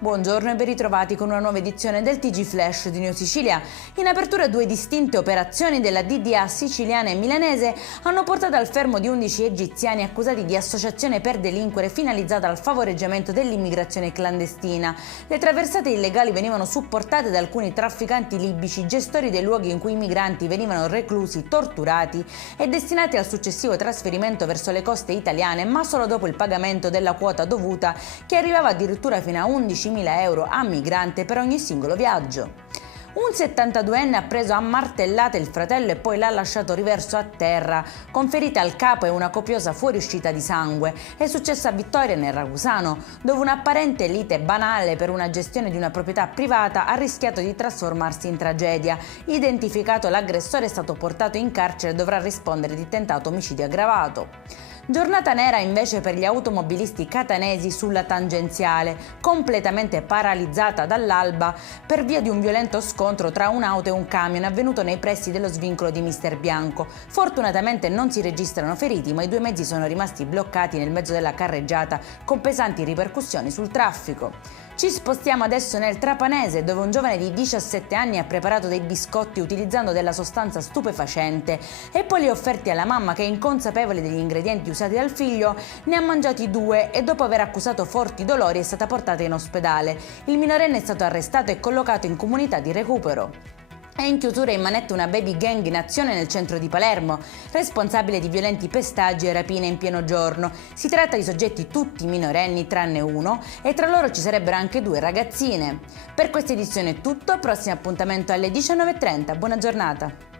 Buongiorno e ben ritrovati con una nuova edizione del TG Flash di Neo Sicilia. In apertura due distinte operazioni della DDA siciliana e milanese hanno portato al fermo di 11 egiziani accusati di associazione per delinquere finalizzata al favoreggiamento dell'immigrazione clandestina. Le traversate illegali venivano supportate da alcuni trafficanti libici, gestori dei luoghi in cui i migranti venivano reclusi, torturati e destinati al successivo trasferimento verso le coste italiane, ma solo dopo il pagamento della quota dovuta, che arrivava addirittura fino a 11.000 euro a migrante per ogni singolo viaggio. Un 72enne ha preso a martellate il fratello e poi l'ha lasciato riverso a terra, con ferite al capo e una copiosa fuoriuscita di sangue. È successo a Vittoria nel Ragusano, dove un'apparente lite banale per una gestione di una proprietà privata ha rischiato di trasformarsi in tragedia. Identificato l'aggressore, è stato portato in carcere e dovrà rispondere di tentato omicidio aggravato. Giornata nera invece per gli automobilisti catanesi sulla tangenziale, completamente paralizzata dall'alba per via di un violento scontro tra un'auto e un camion avvenuto nei pressi dello svincolo di Mister Bianco. Fortunatamente non si registrano feriti, ma i due mezzi sono rimasti bloccati nel mezzo della carreggiata con pesanti ripercussioni sul traffico. Ci spostiamo adesso nel Trapanese, dove un giovane di 17 anni ha preparato dei biscotti utilizzando della sostanza stupefacente e poi li ha offerti alla mamma, che, inconsapevole degli ingredienti usati dal figlio, ne ha mangiati due e dopo aver accusato forti dolori è stata portata in ospedale. Il minorenne è stato arrestato e collocato in comunità di recupero. È in chiusura in manetta una baby gang in azione nel centro di Palermo, responsabile di violenti pestaggi e rapine in pieno giorno. Si tratta di soggetti tutti minorenni tranne uno e tra loro ci sarebbero anche due ragazzine. Per questa edizione è tutto, prossimo appuntamento alle 19:30. Buona giornata!